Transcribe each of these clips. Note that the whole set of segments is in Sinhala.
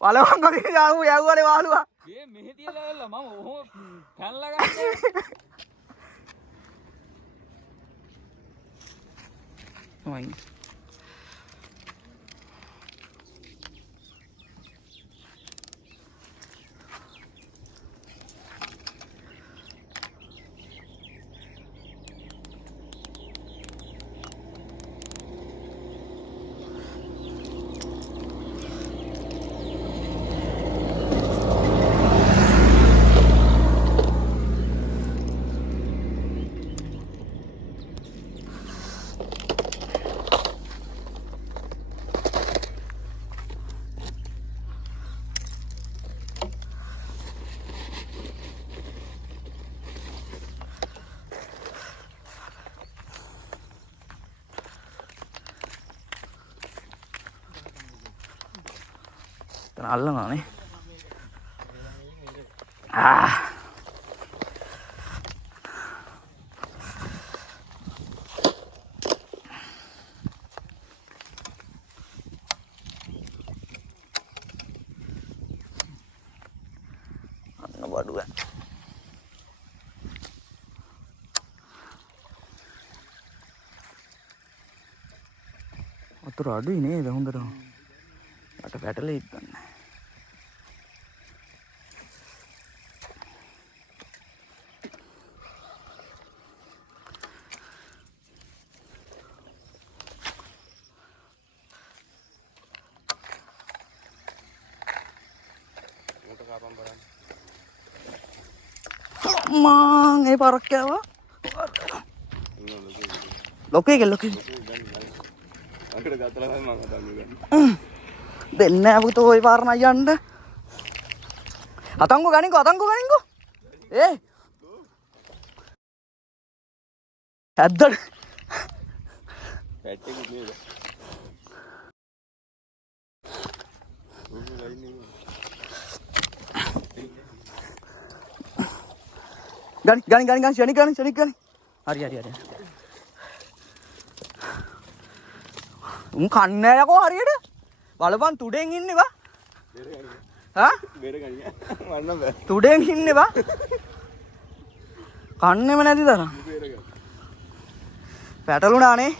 වලවංග දිහා ආවු යවුවනේ වාලුවා. මේ මෙහෙ තියලා ඇල්ල මම ඔහොම පැනලා ගන්නේ. වයින්. අල්ලනවානේ. අන්න බඩුව. වතුර අඩුයි නේද හොඳට. අට පැටලෙයි ගන්න. Mang ඒ පරක් කෑවා. ලොකේ ලොකේ. අකට ගත්තලා තමයි මම හදන්නේ. දෙන්නේ නැහැ පුතෝ ওই පාර නයි යන්න. අතංගෝ ගනින්කෝ. ඒ. ඇද්දට. පැට් එකක් නේද? ගනි ශනික ගනි. හරි. උන් කන්නේ යකෝ හරියට. බලපන් තුඩෙන් ඉන්නේ බා. හා? බෙර ගනියා. මන්න බෑ. තුඩෙන් ඉන්නේ බා. කන්නේම නැති තරම්. පැටලුණානේ.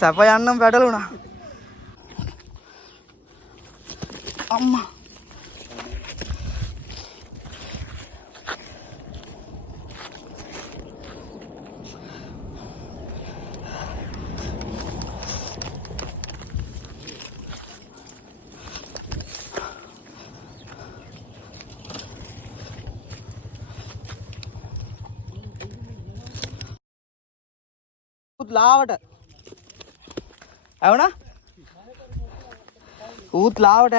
සැප යන්නම් පැටලුණා. අම්මා. ලාවට ඇවුණා ඌත් ලාවට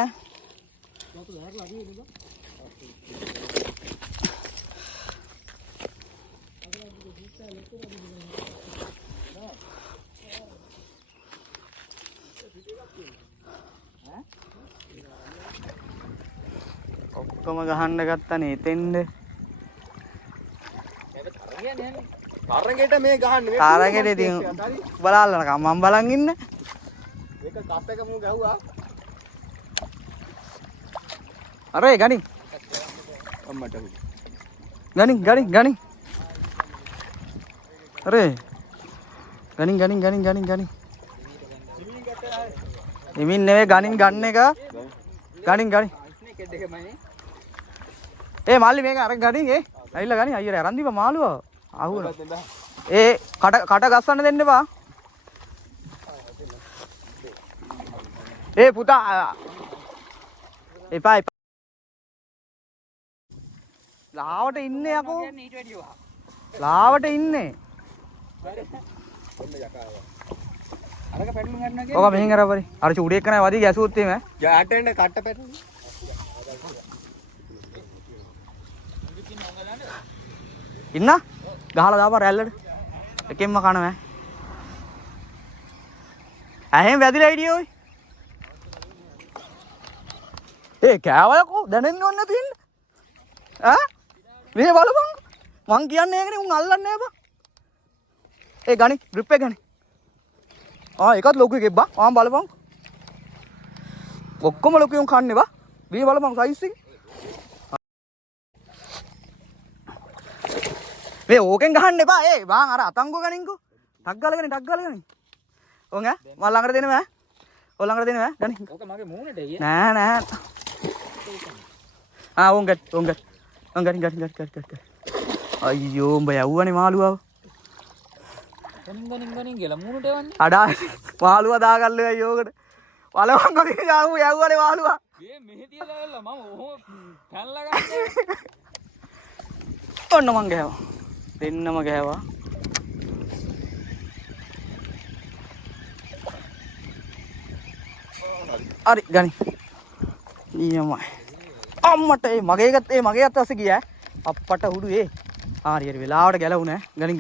ඔක්කොම ගහන්න ගත්තනේ එතෙන්ද තරගෙට මේ ගහන්නේ තරගෙට ඉතින් බලන්නකම් මම බලන් ඉන්න මේක කප් එක මූ ගැහුවා අරේ ගනි අම්මට ගනි අරේ ගනි එමින් නෙවෙයි ගන්න එක ගනි ඒ මල්ලි මේක අර ගනි ඒ ඇවිල්ලා ගනි අයියර අරන් දීපා මාළුවා අහුවන ඒ කට ගස්සන්න දෙන්න එපා ඒ පුතා එපා ලාවට ඉන්නේ යකෝ ලාවට ඉන්නේ අරක පැටලුම් ගන්නවා කියන්නේ ඔක මෙහෙන් කරපරි අර චූඩි එක්ක නෑ වදී ගැසුවොත් එimhe යාට එන්න කට්ට පැටලුම් ඉන්න ගහලා දාපන් රැල්ලට එකෙන්ම කනවා ඇහෙන් වැදිලා හිටියේ ඔයි ඒ කෑවයකෝ දැනෙන්න ඕනේ නැති ඉන්න ඈ මේ බලපන් මං කියන්නේ ඒකනේ උන් අල්ලන්නේ නෑ බා ඒ ගනි ඩ්‍රිප් එක ගනි ඒකත් ලොකු එකක් බා ආ බලපන් ඔක්කොම ලොකු උන් කන්නේ වා. මේ බලපන් සයිස් එක. මේ ඕකෙන් ගහන්න එපා. ඒ වාන් අර අතංගෝ ගනින්කෝ. ටක් ගාලා ගනින්. ඕන් ඈ මම ළඟට දෙනවා ඈ. ඔය ළඟට දෙනවා ඈ. ගනින්. ඕක මගේ මූණට එයි. නෑ. ඕන් ගත්. ගනින්. අයියෝ උඹ යවුවනේ මාළුවව. ගනින් කියලා මූණට එවන්නේ. අඩා මාළුව දාගල්ල අයියෝකට. වලවංග දිහා යවුවනේ මාළුවා. මෙහෙ තියලා එල්ල මම ඔහොම පැනලා ගන්නේ. ඔන්න මං ගෑවා. දෙන්නම ගෑවා. හරි ගනි. ඊයමයි. අම්මට මගේ අත අස්සේ ගියා. අප්පට හුඩු ඒ. හරි වෙලාවට ගැලවුනේ. ගනින්.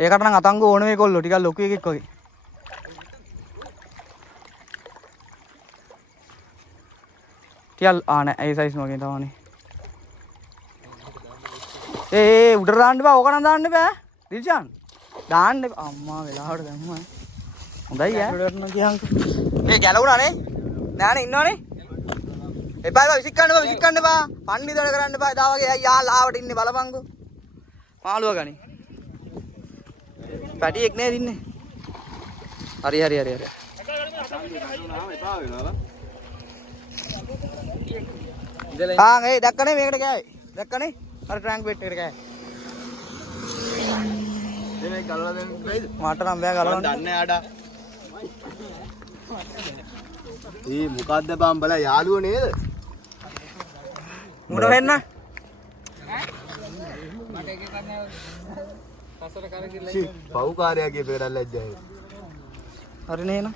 ඒකට නම් අතංගු ඕන වේ කොල්ලෝ ටිකක් ලොකු එකෙක් වගේ. ටිකල් නෑ ඒ සයිස් වගේ තමනේ. ඒ උඩට දාන්න බෑ. ඕක නම් දාන්න බෑ. දිල්ෂාන්. දාන්න අම්මා වෙලාවට දැම්මා. හොඳයි ඈ. මේ ගැලවුණා නේ? නෑනේ ඉන්නවනේ. එපා විසිකන්න එපා. පන්නි දඩ කරන්න එපා. දා වගේ යාල් ආවට ඉන්නේ බලපංකෝ. මාළුවා ගනි. පැටියෙක් නේද ඉන්නේ. හරි. ඒ දැක්කනේ මේකට ගෑවේ. දැක්කනේ? අර ට්‍රැන්ක් බෙට් එකට ගෑවේ. මේ ගලවලා දෙන්න බැයිද? මට නම් බෑ ගලවන්න. දන්නේ ආඩා. මොකද්ද බම්බලා යාළුවෝ නේද? මුඩ වෙන්න. මට එක කන්නේ පස්සට කරකිලා ෂි පව්කාරයාගේ පෙරල් ලැජ්ජායි. හරි නේන.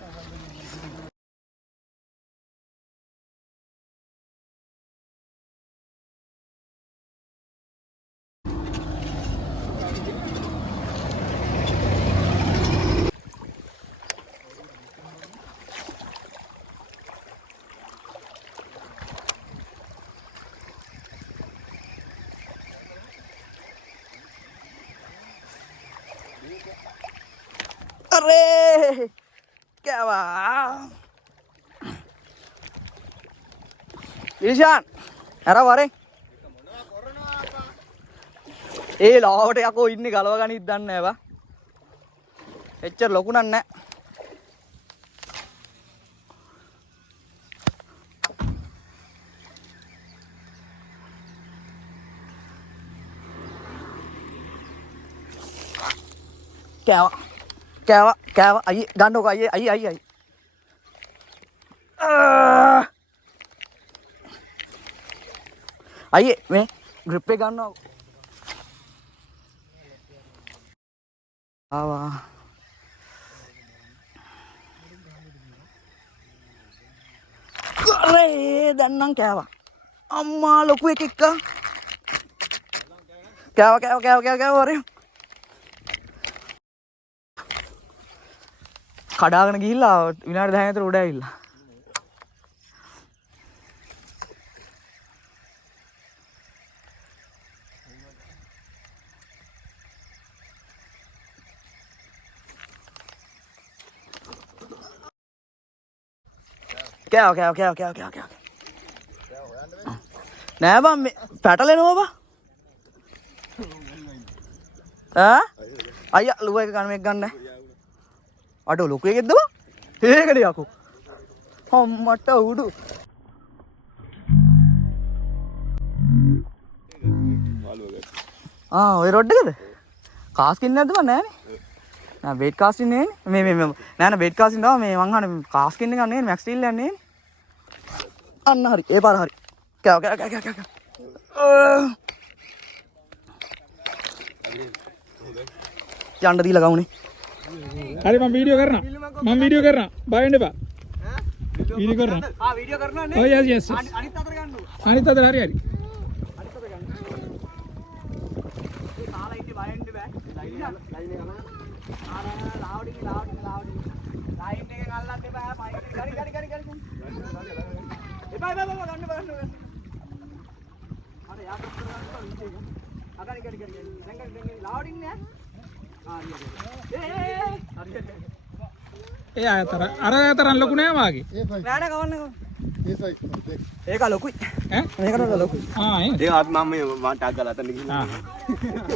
अरे क्या हुआ ईशान अरे वारे ඒ ලාවට යකෝ ඉන්නේ ගලව ගනිත් දන්නේ නැහැ බා එච්චර ලොකු නෑ කෑවා අයියේ ගන්නකො අයියේ අයියේ මේ grip එක ගන්නවා ආවා අරේ දැන් නම් කෑවා අම්මා ලොකු එකෙක් කෑවා වරේ කඩාගෙන ගිහිල්ලා විනාඩි 10 විතර උඩ ඇවිල්ලා කෑවා නෑ බං මේ පැටලෙනවා බං අයියා ලුව එක ගන්න මේක ගන්න අඩෝ ලොකු එකෙක්ද බං ඒකද යකෝ අම්මට උඩු ඔය රොඩ් එකද කාස්කින් නැද්ද බං නෑනේ නෑ වේට් කාස්ටින් නෑනේ මේ නෑ වේට් කාස්ටින් තමයි මේ මං අහන්නේ කාස්කින් එක නෑනේ මැක්ස් ස්ටිල් යන්නේ අන්න හරි ඒ පාර හරි කෑව යන්න දීලා ගමුනේ හරි මම වීඩියෝ කරනවා බය වෙන්න එපා වීඩියෝ කරනවා වීඩියෝ කරනවා නේ ඔව් යස් අනිත් අතට ගන්න අනිත් අතට හරි ඒ කාලා ඉන්නේ බය වෙන්න බෑ ලයින් එක යනවා ලාවඩින් ලයින් එකෙන් අල්ලන්න එපා පයින් ගරි එපා ගන්න අර යා කරලා ගන්න අගරි ලාවඩින් නෑ හරි ඒ අතරන් ලොකු නෑ වාගේ. නෑ නෑ කවන්න ඒක ලොකුයි. ඈ? මේකට ලොකුයි. එහෙනම්. ඒක අපි මම ටක් ගාලා අතන ගිහින්.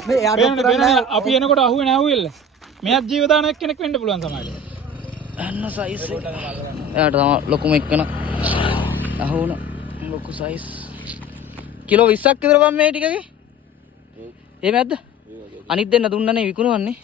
මේ එයාට අපි එනකොට අහුවේ නෑ අහුවෙල්ල. මෙයක් ජීවදාන එක්කෙනෙක් වෙන්න පුළුවන් සමහරවිට. අන්න සයිස් එක. එයාට තමයි ලොකුම එක්කන. අහුණ ලොකු සයිස්. කිලෝ 20ක් විතර බම් මේ ටිකගේ. එහෙම නැද්ද? අනිත් දෙන්න දුන්නනේ විකුණවන්නේ.